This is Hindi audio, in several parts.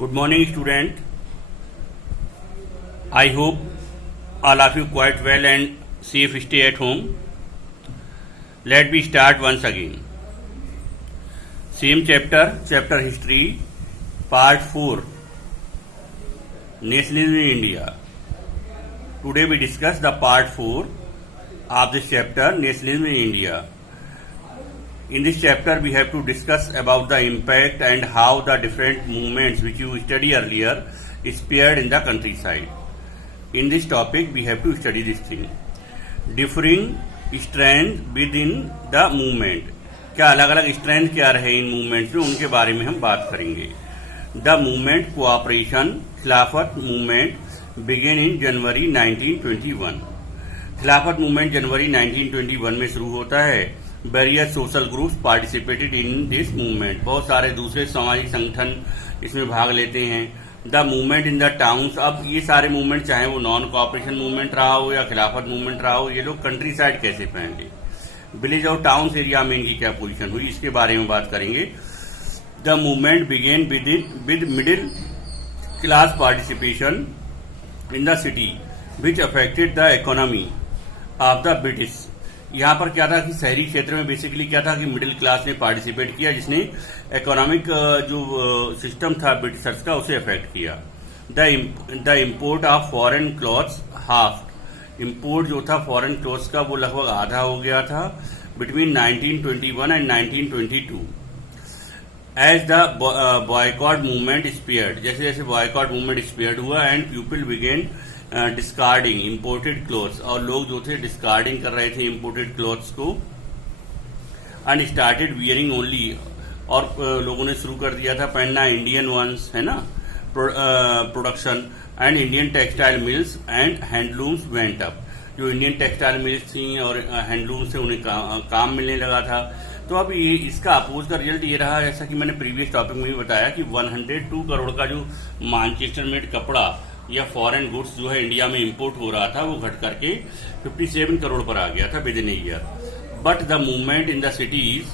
Good morning, student. I hope all of you quite well and safe stay at home. Let me start once again. Same chapter history, part 4, Nationalism in India. Today we discuss the part 4 of this chapter, Nationalism in India. In this chapter, we have to discuss about the impact and how the different movements which you studied earlier appeared in the countryside. In this topic, we have to study this thing. Differing strength within the movement. क्या अलग अलग स्ट्रेंथ क्या रहे इन मूवमेंट्स में, उनके बारे में हम बात करेंगे. द मूवमेंट कोऑपरेशन खिलाफत मूवमेंट बिगिन इन जनवरी 1921. खिलाफत मूवमेंट जनवरी 1921 में शुरू होता है. Various social groups participated in this movement. बहुत सारे दूसरे सामाजिक संगठन इसमें भाग लेते हैं. The movement in the towns. अब ये सारे मूवमेंट चाहे वो नॉन कोऑपरेशन मूवमेंट रहा हो या खिलाफत मूवमेंट रहा हो, ये लोग कंट्री साइड कैसे पहने, विलेज और टाउन्स एरिया में इनकी क्या पोजीशन हुई, इसके बारे में बात करेंगे. The movement began with middle class participation in the city which affected the economy of the British. यहाँ पर क्या था कि शहरी क्षेत्र में बेसिकली क्या था कि मिडिल क्लास ने पार्टिसिपेट किया, जिसने इकोनॉमिक जो सिस्टम था ब्रिटिशर्स का उसे अफेक्ट किया. The import of foreign clothes half. Import जो था फॉरेन क्लॉथ्स का वो लगभग आधा हो गया था between 1921 and 1922. As the boycott movement spread. जैसे जैसे बॉयकॉट मूवमेंट स्पीयर्ड हुआ and people began discarding imported clothes. और लोग जो थे डिस्कार्डिंग कर रहे थे इम्पोर्टेड क्लोथ्स को. And started wearing only. और लोगों ने शुरू कर दिया था पहनना इंडियन वंस, है ना, production. And Indian textile mills and handlooms went up. जो इंडियन टेक्सटाइल मिल्स थी और हैंडलूम से उन्हें काम मिलने लगा था. तो अब ये इसका अपोज का रिजल्ट ये रहा, जैसा कि मैंने प्रीवियस टॉपिक में भी बताया कि 102 करोड़ का जो मानचेस्टर मेड कपड़ा या फॉरेन गुड्स जो है इंडिया में इंपोर्ट हो रहा था, वो घट करके 57 करोड़ पर आ गया था within year. But the movement in the cities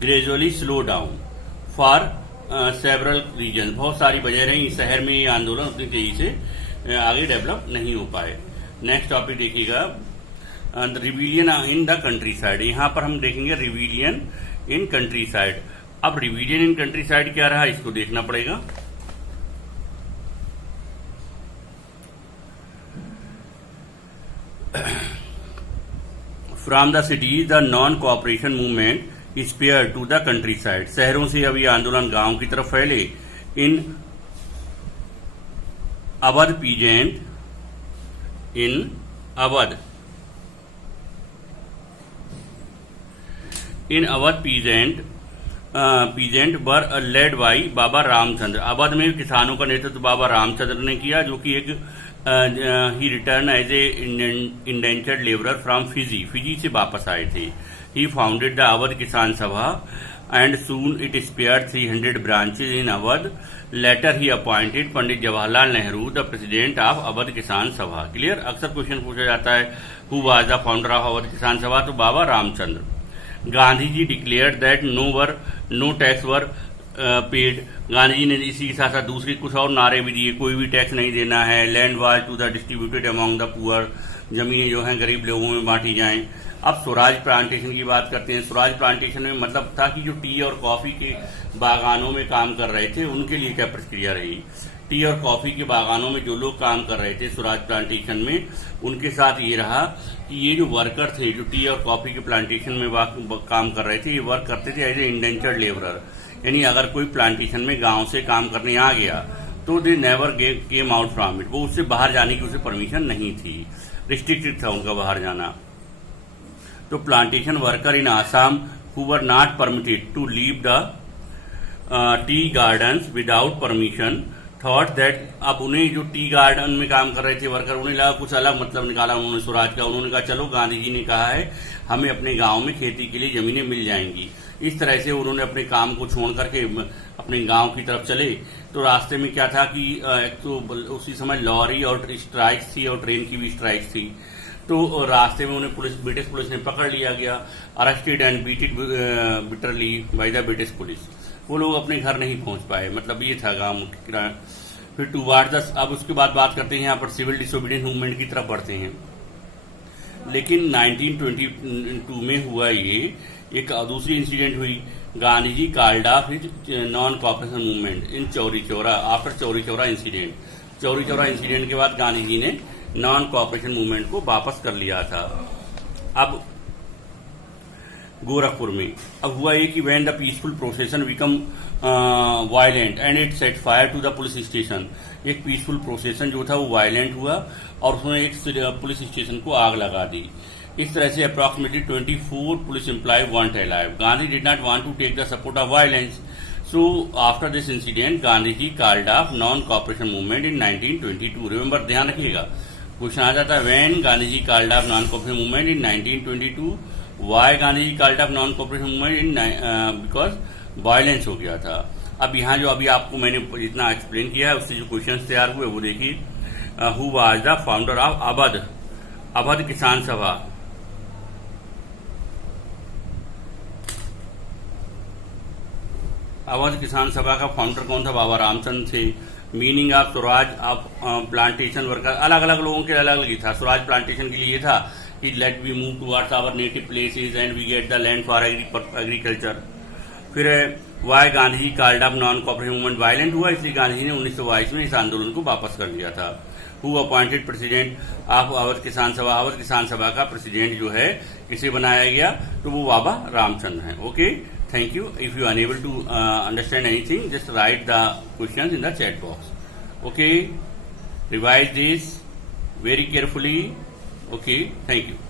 gradually slow down for several reason. बहुत सारी वजह रही, शहर में ये आंदोलन उतनी तेजी से आगे डेवलप नहीं हो पाए. नेक्स्ट टॉपिक देखिएगा, rebellion in the countryside. यहां पर हम देखेंगे रिविलियन इन कंट्री साइड. अब रिविलियन इन कंट्री साइड क्या रहा, इसको देखना पड़ेगा. From the cities the non cooperation movement spread to the countryside. शहरों से अब ये आंदोलन गांव की तरफ फैले. In Awadh peasant peasant were led by Baba Ramchandra. Awadh में किसानों का नेतृत्व बाबा रामचंद्र ने किया, जो कि एक ही return as a indentured labourer from Fiji से वापस आए थे. ही founded the Awadh Kisan Sabha and soon it spread 300 branches in Awadh. Later ही appointed Pandit Jawaharlal Nehru the president of Awadh Kisan Sabha. Clear. अक्सर क्वेश्चन पूछा जाता है who was the founder of Awadh Kisan Sabha, तो Baba Ramchandra. Gandhi ji declared that no tax were paid. Gandhi ji ने इसी के साथ साथ दूसरी कुछ और नारे भी दिए, कोई भी टैक्स नहीं देना है. Land was to the distributed among the poor. जमीनें जो हैं गरीब लोगों में बांटी जाएं. अब स्वराज प्लांटेशन की बात करते हैं. स्वराज प्लांटेशन में मतलब था कि जो टी और कॉफी के बागानों में काम कर रहे थे उनके लिए क्या प्रक्रिया रही. टी और कॉफी के बागानों में जो लोग काम कर रहे थे स्वराज प्लांटेशन में, उनके साथ ये रहा कि ये जो वर्कर थे जो टी और कॉफी के प्लांटेशन में काम कर रहे थे, ये वर्क करते थे एज ए इंडेंचर्ड लेबरर. यानी अगर कोई प्लांटेशन में गांव से काम करने आ गया तो they never came out from it. वो उससे बाहर जाने की उसे परमिशन नहीं थी, रिस्ट्रिक्टेड था उनका बाहर जाना. तो plantation worker in Assam who were not permitted to leave the tea gardens without permission thought that. अब उन्हें जो टी गार्डन में काम कर रहे थे वर्कर, उन्हें लगा कुछ अलग मतलब निकाला उन्होंने स्वराज का. उन्होंने कहा चलो गांधी जी ने कहा है हमें अपने गांव में खेती के लिए जमीनें मिल जाएंगी. इस तरह से उन्होंने अपने काम को छोड़ करके अपने गांव की तरफ चले. तो रास्ते में क्या था कि एक तो उसी समय लॉरी और स्ट्राइक्स थी और ट्रेन की भी स्ट्राइक्स थी. तो रास्ते में उन्हें ब्रिटिश पुलिस ने पकड़ लिया गया. Arrested and beated bitterly by the British police. वो लोग अपने घर नहीं पहुंच पाए, मतलब ये था गांव मुख्य। फिर टूवार्ड द, अब उसके बाद बात करते हैं यहाँ पर सिविल डिसोबीडियंस मूवमेंट की तरफ बढ़ते हैं। लेकिन 1922 में हुआ ये एक दूसरी इंसिडेंट हुई, Gandhi ji called off his non cooperation movement in Chauri Chaura after Chauri Chaura incident. Chauri Chaura incident के बाद गांधी जी ने नॉन कॉपरेशन मूवमेंट को वापस कर लिया था। अब गोरखपुर में अब हुआ ये कि when the peaceful procession become violent and it set fire to the police station. एक पीसफुल प्रोसेशन जो था वो वायलेंट हुआ और उसने एक पुलिस स्टेशन को आग लगा दी। इस तरह से approximately 24 police employ burnt alive. Gandhi did not want to take the support of violence, so after this incident Gandhi ji called off non cooperation movement in 1922। Remember, ध्यान रखिएगा, क्वेश्चन आ जाता है when Gandhi ji called off non cooperation movement in 1922, why Gandhi ji called off non cooperation movement in because violence हो गया था। अब यहाँ जो अभी आपको मैंने जितना एक्सप्लेन किया है उससे जो क्वेश्चन तैयार हुए वो देखिए। Who was the founder of Awadh Kisan सभा? अवध किसान सभा का फाउंडर कौन था? बाबा रामचंद्र थे। Meaning of Swaraj of plantation worker, अलग अलग लोगों के अलग अलग ही था। स्वराज प्लांटेशन के लिए ये था कि let we move towards our native places and we get the land for agriculture. फिर why Gandhi ji called off non cooperation movement violent हुआ, इसलिए गांधी जी ने 1922 में इस आंदोलन को वापस कर लिया था। Who appointed president of Awadh Kisan सभा? अवध किसान सभा का प्रेसिडेंट जो है किसे बनाया गया? तो वो बाबा रामचंद्र हैं। Okay, thank you. If you are unable to understand anything, just write the questions in the chat box. Okay, revise this very carefully. Okay, thank you.